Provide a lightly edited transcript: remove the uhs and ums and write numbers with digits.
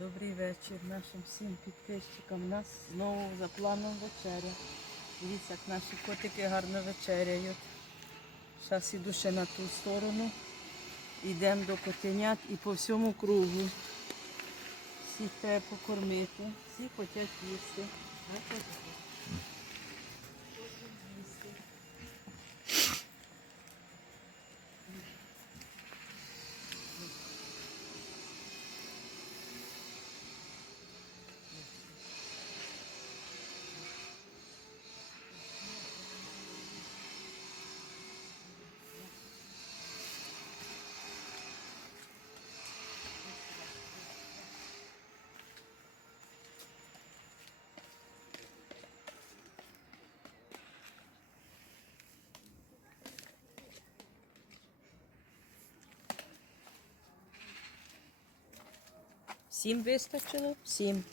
Добрий вечір нашим всім підписчикам. У нас знову за планом вечеря. Дивіться, як наші котики гарно вечеряють. Зараз іду ще на ту сторону. Йдемо до котенят і по всьому кругу. Всіх треба покормити, всі хочуть їсти. Всім вистачило? Всім.